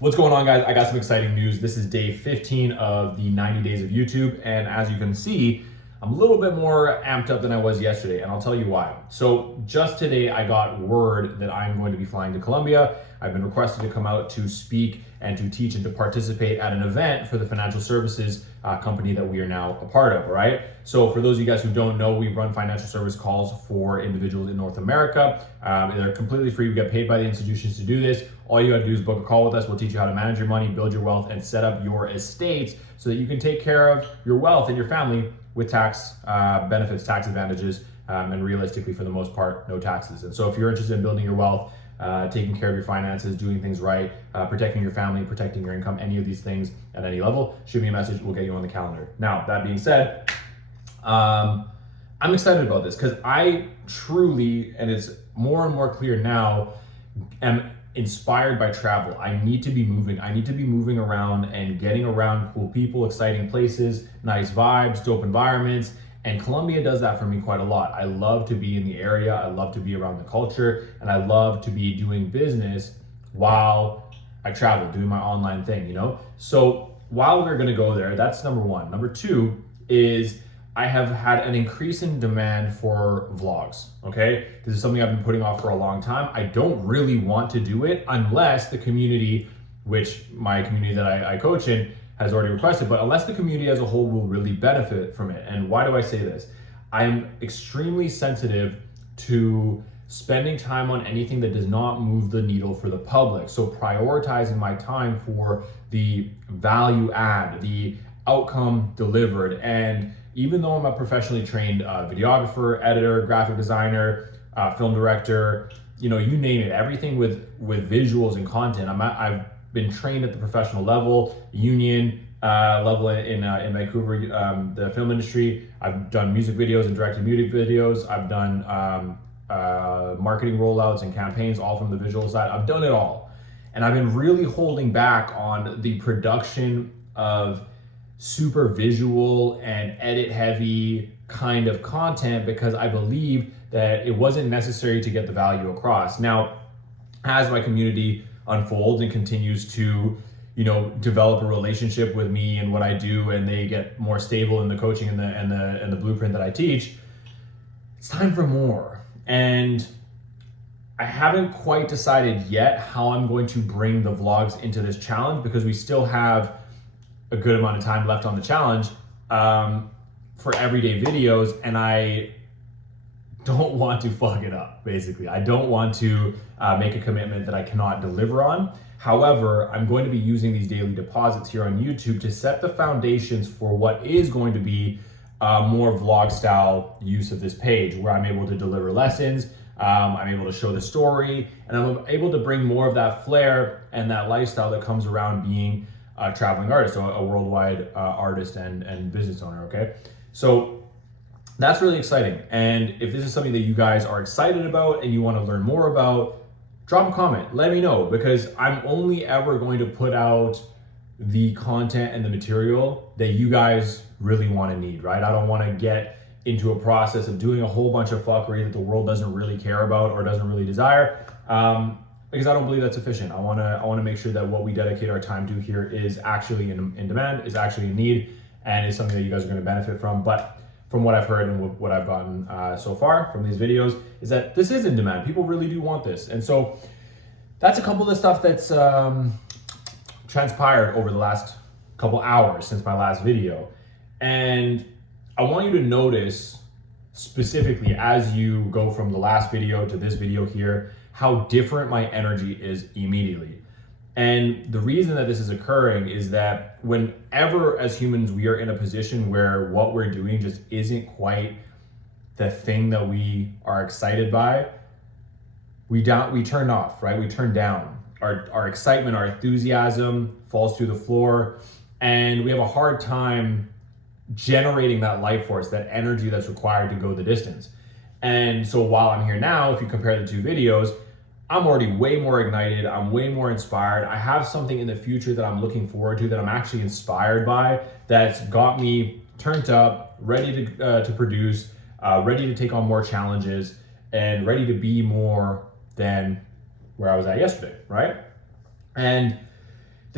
What's going on, guys? I got some exciting news. This is day 15 of the 90 days of YouTube, and as you can see, I'm a little bit more amped up than I was yesterday, and I'll tell you why. So just today, I got word that I'm going to be flying to Colombia. I've been requested to come out to speak and to teach and to participate at an event for the financial services company that we are now a part of, all right? So for those of you guys who don't know, we run financial service calls for individuals in North America. They're completely free. We get paid by the institutions to do this. All you gotta do is book a call with us. We'll teach you how to manage your money, build your wealth, and set up your estates so that you can take care of your wealth and your family with tax benefits, tax advantages, and realistically, for the most part, no taxes. And so if you're interested in building your wealth, taking care of your finances, doing things right, protecting your family, protecting your income, any of these things at any level, shoot me a message, we'll get you on the calendar. Now, that being said, I'm excited about this because I truly, and it's more and more clear now, am inspired by travel. I need to be moving. I need to be moving around and getting around cool people, exciting places, nice vibes, dope environments. And Colombia does that for me quite a lot. I love to be in the area. I love to be around the culture, and I love to be doing business while I travel, doing my online thing, you know? So while we're gonna go there, that's number one. Number two is I have had an increase in demand for vlogs, okay? This is something I've been putting off for a long time. I don't really want to do it unless the community, which my community that I coach in, has already requested, but unless the community as a whole will really benefit from it. And why do I say this? I'm extremely sensitive to spending time on anything that does not move the needle for the public. So prioritizing my time for the value add, the outcome delivered. And even though I'm a professionally trained videographer, editor, graphic designer, film director, you know, you name it, everything with visuals and content, I've been trained at the professional level, union level in Vancouver, the film industry. I've done music videos and directed music videos. I've done marketing rollouts and campaigns, all from the visual side. I've done it all. And I've been really holding back on the production of super visual and edit heavy kind of content because I believe that it wasn't necessary to get the value across. Now, as my community unfolds and continues to, you know, develop a relationship with me and what I do, and they get more stable in the coaching and the blueprint that I teach, it's time for more. And I haven't quite decided yet how I'm going to bring the vlogs into this challenge because we still have a good amount of time left on the challenge for everyday videos, and I don't want to fuck it up, basically. I don't want to make a commitment that I cannot deliver on. However, I'm going to be using these daily deposits here on YouTube to set the foundations for what is going to be more vlog style use of this page, where I'm able to deliver lessons, I'm able to show the story, and I'm able to bring more of that flair and that lifestyle that comes around being a traveling artist, so a worldwide artist and business owner, okay? So that's really exciting. And if this is something that you guys are excited about and you want to learn more about, drop a comment, let me know, because I'm only ever going to put out the content and the material that you guys really want to need, right? I don't want to get into a process of doing a whole bunch of fuckery that the world doesn't really care about or doesn't really desire, because I don't believe that's efficient. I want to make sure that what we dedicate our time to here is actually in demand, is actually in need, and is something that you guys are going to benefit from. But from what I've heard and what I've gotten so far from these videos is that this is in demand. People really do want this. And so that's a couple of stuff that's transpired over the last couple hours since my last video. And I want you to notice specifically as you go from the last video to this video here, how different my energy is immediately. And the reason that this is occurring is that whenever as humans we are in a position where what we're doing just isn't quite the thing that we are excited by, we turn off, right? We turn down. Our excitement, our enthusiasm falls through the floor, and we have a hard time generating that life force, that energy that's required to go the distance. And so while I'm here now, if you compare the two videos, I'm already way more ignited. I'm way more inspired. I have something in the future that I'm looking forward to, that I'm actually inspired by, that's got me turned up, ready to produce, ready to take on more challenges, and ready to be more than where I was at yesterday, right? And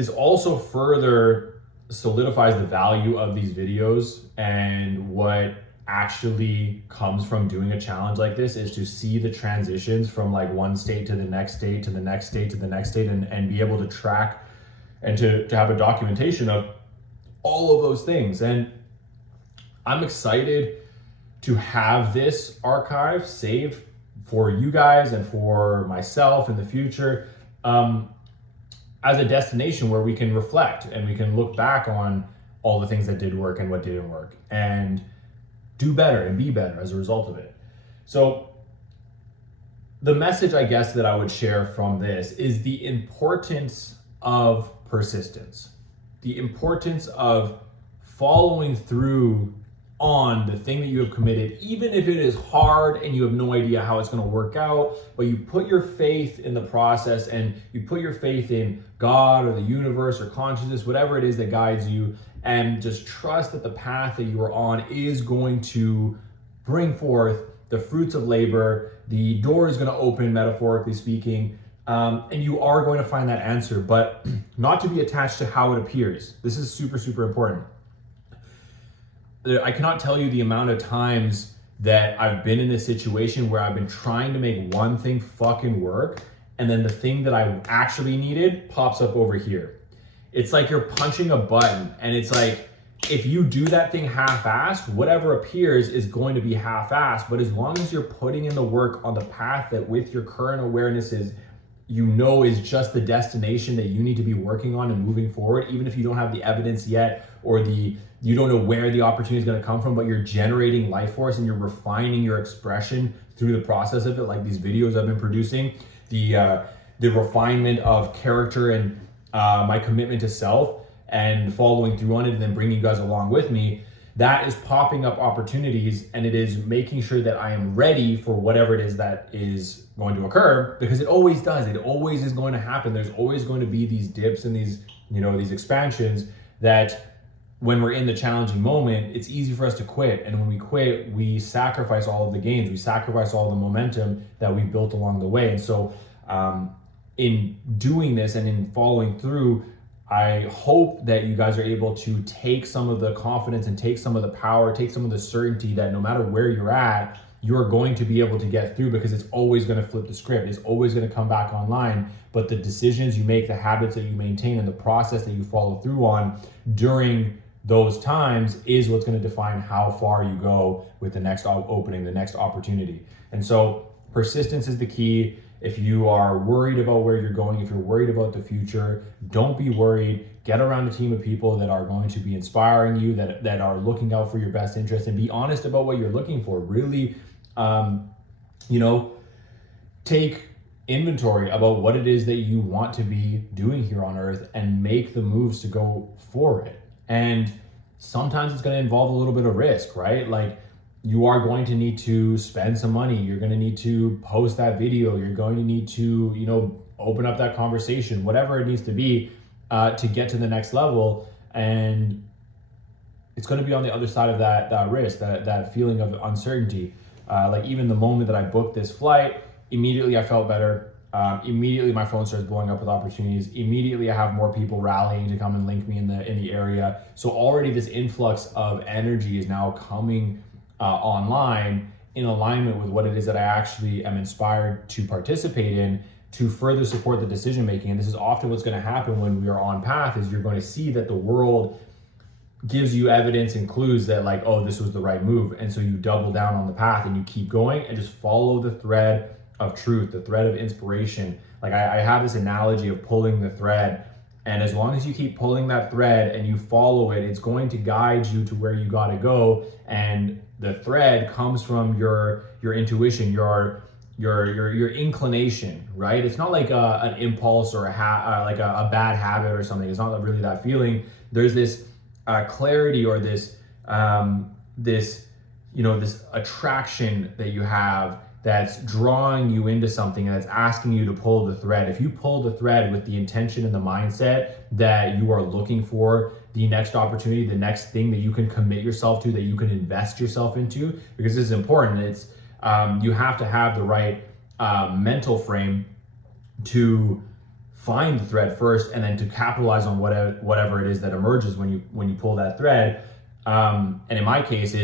This also further solidifies the value of these videos, and what actually comes from doing a challenge like this is to see the transitions from like one state to the next state to the next state to the next state, and be able to track and to have a documentation of all of those things. And I'm excited to have this archive saved for you guys and for myself in the future, as a destination where we can reflect and we can look back on all the things that did work and what didn't work, and do better and be better as a result of it. So the message, I guess, that I would share from this is the importance of persistence, the importance of following through on the thing that you have committed, even if it is hard and you have no idea how it's going to work out, but you put your faith in the process, and you put your faith in God or the universe or consciousness, whatever it is that guides you, and just trust that the path that you are on is going to bring forth the fruits of labor. The door is going to open, metaphorically speaking, and you are going to find that answer, but not to be attached to how it appears. This is super, super important. I cannot tell you the amount of times that I've been in this situation where I've been trying to make one thing fucking work, and then the thing that I actually needed pops up over here. It's like you're punching a button, and it's like, if you do that thing half-assed, whatever appears is going to be half-assed. But as long as you're putting in the work on the path that with your current awareness is just the destination that you need to be working on and moving forward, even if you don't have the evidence yet, or you don't know where the opportunity is going to come from, but you're generating life force and you're refining your expression through the process of it, like these videos I've been producing, the refinement of character and my commitment to self, and following through on it, and then bringing you guys along with me. That is popping up opportunities, and it is making sure that I am ready for whatever it is that is going to occur, because it always does. It always is going to happen. There's always going to be these dips and these expansions that, when we're in the challenging moment, it's easy for us to quit. And when we quit, we sacrifice all of the gains. We sacrifice all the momentum that we've built along the way. And so in doing this and in following through, I hope that you guys are able to take some of the confidence and take some of the power, take some of the certainty that no matter where you're at, you're going to be able to get through, because it's always going to flip the script. It's always going to come back online. But the decisions you make, the habits that you maintain, and the process that you follow through on during those times is what's going to define how far you go with the next opening, the next opportunity. And so persistence is the key. If you are worried about where you're going, if you're worried about the future, don't be worried. Get around a team of people that are going to be inspiring you, that are looking out for your best interest, and be honest about what you're looking for. Really, take inventory about what it is that you want to be doing here on earth, and make the moves to go for it. And sometimes it's going to involve a little bit of risk, right? Like, you are going to need to spend some money. You're going to need to post that video. You're going to need to, open up that conversation, whatever it needs to be to get to the next level. And it's going to be on the other side of that risk, that feeling of uncertainty. Like, even the moment that I booked this flight, immediately I felt better. Immediately my phone starts blowing up with opportunities. Immediately I have more people rallying to come and link me in the area. So already this influx of energy is now coming online in alignment with what it is that I actually am inspired to participate in, to further support the decision making. And this is often what's going to happen when we are on path, is you're going to see that the world gives you evidence and clues that, like, oh, this was the right move. And so you double down on the path and you keep going and just follow the thread of truth, the thread of inspiration. Like, I have this analogy of pulling the thread, and as long as you keep pulling that thread and you follow it, it's going to guide you to where you got to go. And the thread comes from your intuition, your inclination, right? It's not like an impulse or like a bad habit or something. It's not really that feeling. There's this clarity, or this attraction that you have that's drawing you into something, and that's asking you to pull the thread. If you pull the thread with the intention and the mindset that you are looking for the next opportunity, the next thing that you can commit yourself to, that you can invest yourself into, because this is important. It's you have to have the right mental frame to find the thread first, and then to capitalize on whatever it is that emerges when you pull that thread. And in my case,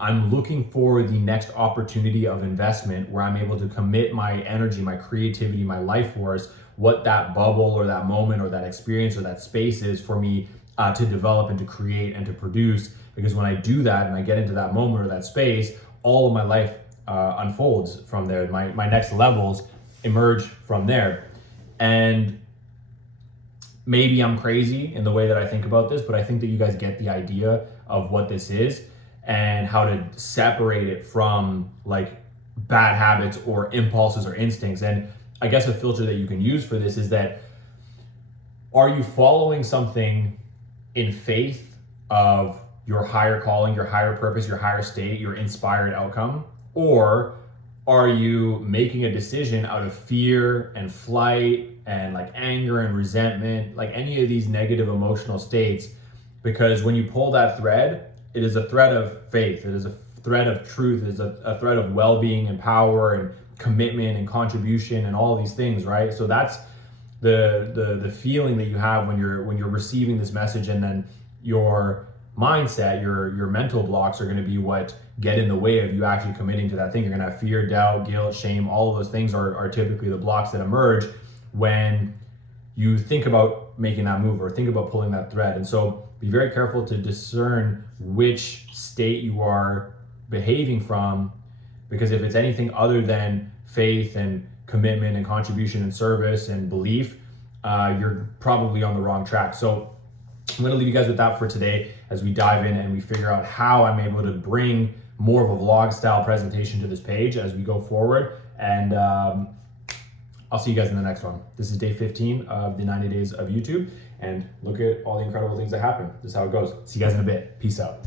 I'm looking for the next opportunity of investment where I'm able to commit my energy, my creativity, my life force, what that bubble or that moment or that experience or that space is for me to develop and to create and to produce. Because when I do that and I get into that moment or that space, all of my life unfolds from there. My next levels emerge from there. And maybe I'm crazy in the way that I think about this, but I think that you guys get the idea of what this is and how to separate it from like bad habits or impulses or instincts. And I guess a filter that you can use for this is that, are you following something in faith of your higher calling, your higher purpose, your higher state, your inspired outcome? Or are you making a decision out of fear and flight and like anger and resentment, like any of these negative emotional states? Because when you pull that thread, it is a thread of faith, it is a thread of truth, it is a thread of well-being and power and commitment and contribution and all these things, right? So that's the feeling that you have when you're receiving this message, and then your mindset, your mental blocks are going to be what get in the way of you actually committing to that thing. You're going to have fear, doubt, guilt, shame. All of those things are typically the blocks that emerge when you think about making that move or think about pulling that thread. And so be very careful to discern which state you are behaving from, because if it's anything other than faith and commitment and contribution and service and belief, you're probably on the wrong track. So I'm going to leave you guys with that for today as we dive in and we figure out how I'm able to bring more of a vlog style presentation to this page as we go forward. And I'll see you guys in the next one. This is day 15 of the 90 days of YouTube, and look at all the incredible things that happen. This is how it goes. See you guys in a bit. Peace out.